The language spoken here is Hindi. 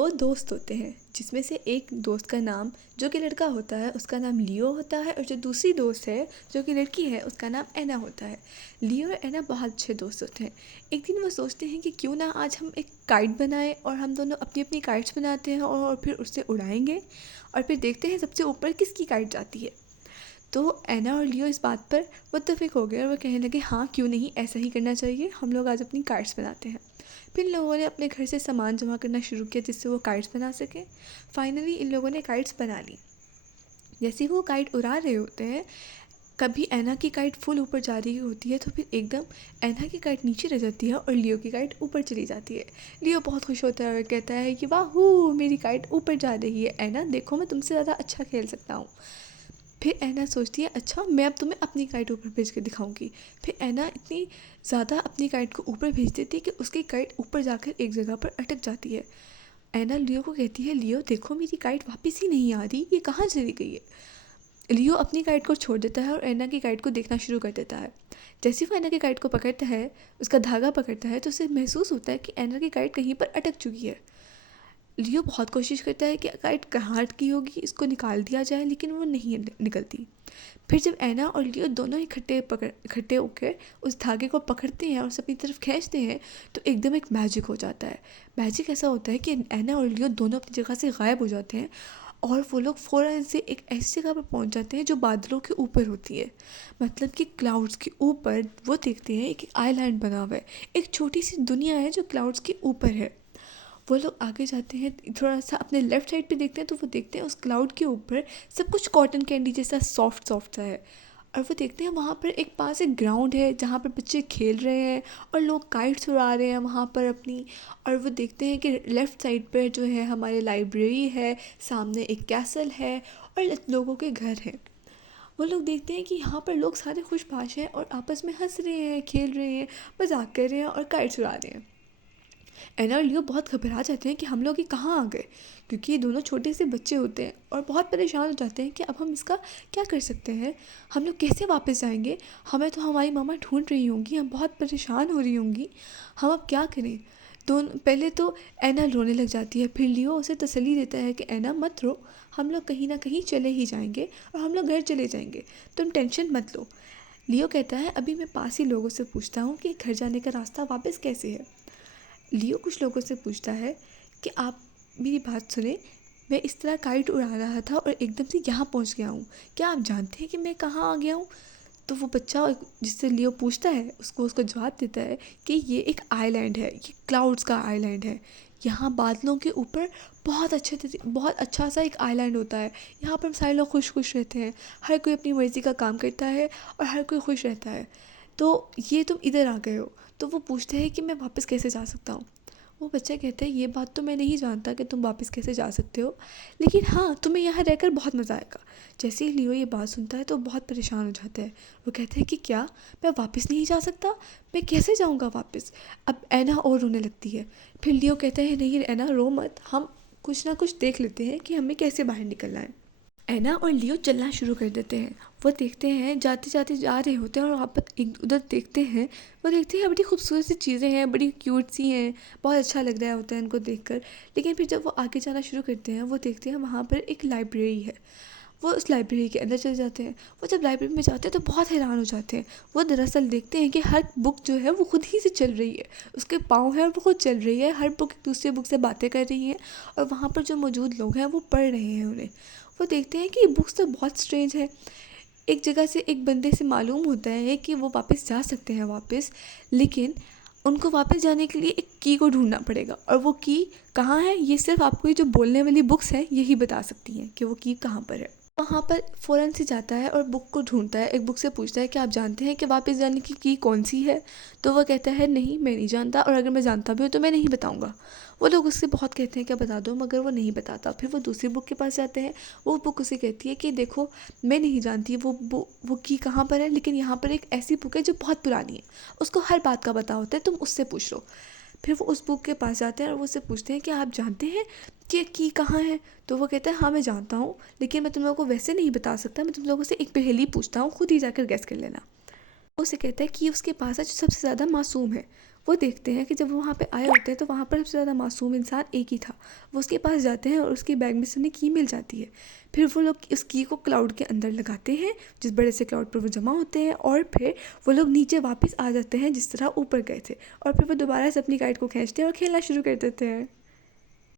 दो दोस्त होते हैं जिसमें से एक दोस्त का नाम जो कि लड़का होता है उसका नाम लियो होता है, और जो दूसरी दोस्त है जो कि लड़की है उसका नाम एना होता है। लियो और एना बहुत अच्छे दोस्त होते हैं। एक दिन वो सोचते हैं कि क्यों ना आज हम एक काइट बनाएं, और हम दोनों अपनी अपनी काइट्स बनाते हैं और फिर उससे उड़ाएंगे और फिर देखते हैं सबसे ऊपर किसकी काइट जाती है। तो एना और लियो इस बात पर मुत्तफिक हो गए और वो कहने लगे हाँ क्यों नहीं, ऐसा ही करना चाहिए, हम लोग आज अपनी काइट्स बनाते हैं। फिर इन लोगों ने अपने घर से सामान जमा करना शुरू किया जिससे वो काइट्स बना सकें। फाइनली इन लोगों ने काइट्स बना ली। जैसे ही वो काइट उड़ा रहे होते हैं, कभी एना की काइट फुल ऊपर जा रही होती है तो फिर एकदम एना की काइट नीचे रह जाती है और लियो की काइट ऊपर चली जाती है। लियो बहुत खुश होता है और कहता है कि वाह मेरी काइट ऊपर जा रही है, एना देखो मैं तुमसे ज़्यादा अच्छा खेल सकता हूँ। फिर एना सोचती है अच्छा मैं अब तुम्हें अपनी काइट ऊपर भेज के दिखाऊंगी। फिर एना इतनी ज़्यादा अपनी काइट को ऊपर भेज देती है कि उसकी काइट ऊपर जाकर एक जगह पर अटक जाती है। एना लियो को कहती है लियो देखो मेरी काइट वापस ही नहीं आ रही, ये कहाँ चली गई है। लियो अपनी काइट को छोड़ देता है और एना की काइट को देखना शुरू कर देता है। जैसे ही वो एना की काइट को पकड़ता है, उसका धागा पकड़ता है, तो उसे महसूस होता है कि एना की काइट कहीं पर अटक चुकी है। लियो बहुत कोशिश करता है कि काइट कहाँ अटकी होगी, इसको निकाल दिया जाए, लेकिन वो नहीं निकलती। फिर जब एना और लियो दोनों ही इकट्ठे होकर उस धागे को पकड़ते हैं और उसे अपनी तरफ खींचते हैं तो एकदम एक मैजिक हो जाता है। मैजिक ऐसा होता है कि एना और लियो दोनों अपनी जगह से गायब हो जाते हैं और वो लोग फ़ौरन से एक ऐसी जगह पर पहुंच जाते हैं जो बादलों के ऊपर होती है। मतलब कि क्लाउड्स के ऊपर वो देखते हैं एक आइलैंड बना हुआ है, एक छोटी सी दुनिया है जो क्लाउड्स के ऊपर है। वो लोग आगे जाते हैं, थोड़ा सा अपने लेफ्ट साइड पे देखते हैं तो वो देखते हैं उस क्लाउड के ऊपर सब कुछ कॉटन कैंडी जैसा सॉफ्ट सॉफ्ट सा है। और वो देखते हैं वहाँ पर एक पास एक ग्राउंड है जहाँ पर बच्चे खेल रहे हैं और लोग काइट्स उड़ा रहे हैं वहाँ पर अपनी। और वो देखते हैं कि लेफ़्ट साइड पर जो है हमारी लाइब्रेरी है, सामने एक कैसल है और लोगों के घर हैं। वो लोग देखते हैं कि यहाँ पर लोग सारे खुशबाश हैं और आपस में हंस रहे हैं, खेल रहे हैं, मजाक कर रहे हैं और काइट्स उड़ा रहे हैं। एना और लियो बहुत घबरा जाते हैं कि हम लोग ये कहाँ आ गए, क्योंकि ये दोनों छोटे से बच्चे होते हैं और बहुत परेशान हो जाते हैं कि अब हम इसका क्या कर सकते हैं, हम लोग कैसे वापस जाएंगे, हमें तो हमारी मामा ढूंढ रही होंगी, हम बहुत परेशान हो रही होंगी, हम अब क्या करें। दोनों पहले तो एना रोने लग जाती है, फिर लियो उसे तसल्ली देता है कि एना मत रो, हम लोग कहीं ना कहीं चले ही जाएंगे और हम लोग घर चले जाएंगे, तुम टेंशन मत लो। लियो कहता है अभी मैं पास ही लोगों से पूछता हूँ कि घर जाने का रास्ता वापस कैसे है। लियो कुछ लोगों से पूछता है कि आप मेरी बात सुने, मैं इस तरह काइट उड़ा रहा था और एकदम से यहाँ पहुँच गया हूँ, क्या आप जानते हैं कि मैं कहाँ आ गया हूँ। तो वो बच्चा जिससे लियो पूछता है उसको जवाब देता है कि ये एक आइलैंड है, ये क्लाउड्स का आइलैंड है, यहाँ बादलों के ऊपर बहुत अच्छा सा एक आइलैंड होता है, यहाँ पर सारे लोग खुश खुश रहते हैं, हर कोई अपनी मर्ज़ी का काम करता है और हर कोई खुश रहता है। तो ये तुम इधर आ गए हो। तो वो पूछते हैं कि मैं वापस कैसे जा सकता हूँ। वो बच्चा कहता है ये बात तो मैं नहीं जानता कि तुम वापस कैसे जा सकते हो, लेकिन हाँ तुम्हें यहाँ रहकर बहुत मज़ा आएगा। जैसे ही लियो ये बात सुनता है तो बहुत परेशान हो जाता है। वो कहता है कि क्या मैं वापस नहीं जा सकता, मैं कैसे जाऊँगा वापस। अब एना और रोने लगती है। फिर लियो कहता है नहीं एना रो मत, हम कुछ ना कुछ देख लेते हैं कि हमें कैसे बाहर निकलना है। एना और लियो चलना शुरू कर देते हैं। वो देखते हैं जाते जाते जा रहे होते हैं और वहाँ पर एक उधर देखते हैं, वो देखते हैं बड़ी खूबसूरत सी चीज़ें हैं, बड़ी क्यूट सी हैं, बहुत अच्छा लग रहा होता है उनको देखकर। लेकिन फिर जब वो आगे जाना शुरू करते हैं वो देखते हैं वहाँ पर एक लाइब्रेरी है। वो उस लाइब्रेरी के अंदर चले जाते हैं। वो जब लाइब्रेरी में जाते हैं तो बहुत हैरान हो जाते हैं। वो दरअसल देखते हैं कि हर बुक जो है वो खुद ही से चल रही है, उसके पाँव हैं और वो खुद चल रही है, हर बुक एक दूसरे बुक से बातें कर रही हैं और वहाँ पर जो मौजूद लोग हैं वो पढ़ रहे हैं उन्हें। वो देखते हैं कि ये बुक्स तो बहुत स्ट्रेंज है। एक जगह से एक बंदे से मालूम होता है कि वो वापस जा सकते हैं वापस, लेकिन उनको वापस जाने के लिए एक की को ढूंढना पड़ेगा और वो की कहाँ है ये सिर्फ आपको ये जो बोलने वाली बुक्स हैं यही बता सकती हैं कि वो की कहाँ पर है। वहाँ पर फ़ौरन से जाता है और बुक को ढूंढता है, एक बुक से पूछता है कि आप जानते हैं कि वापस जाने की कौन सी है। तो वह कहता है नहीं मैं नहीं जानता, और अगर मैं जानता भी हूँ तो मैं नहीं बताऊँगा। वो लोग उससे बहुत कहते हैं कि बता दो, मगर वो नहीं बताता। फिर वो दूसरी बुक के पास जाते हैं, वो बुक उसे कहती है कि देखो मैं नहीं जानती वो की कहाँ पर है, लेकिन यहाँ पर एक ऐसी बुक है जो बहुत पुरानी है, उसको हर बात का पता होता है, तुम उससे पूछ लो। फिर वो उस बुक के पास जाते हैं और वो उससे पूछते हैं कि आप जानते हैं कि की कहाँ है। तो वो कहता है हाँ मैं जानता हूँ, लेकिन मैं तुम लोगों को वैसे नहीं बता सकता, मैं तुम लोगों से एक पहेली पूछता हूँ, खुद ही जाकर गैस कर लेना। उसे कहता है कि उसके पास है जो सबसे ज़्यादा मासूम है। वो देखते हैं कि जब वो वहाँ पे आए होते हैं तो वहाँ पर सबसे ज़्यादा मासूम इंसान एक ही था। वो उसके पास जाते हैं और उसकी बैग में से उन्हें की मिल जाती है। फिर वो लोग उस की को क्लाउड के अंदर लगाते हैं, जिस बड़े से क्लाउड पर वो जमा होते हैं, और फिर वो लोग नीचे वापस आ जाते हैं जिस तरह ऊपर गए थे, और फिर वो दोबारा से अपनी काइट को खींचते हैं और खेलना शुरू कर देते हैं।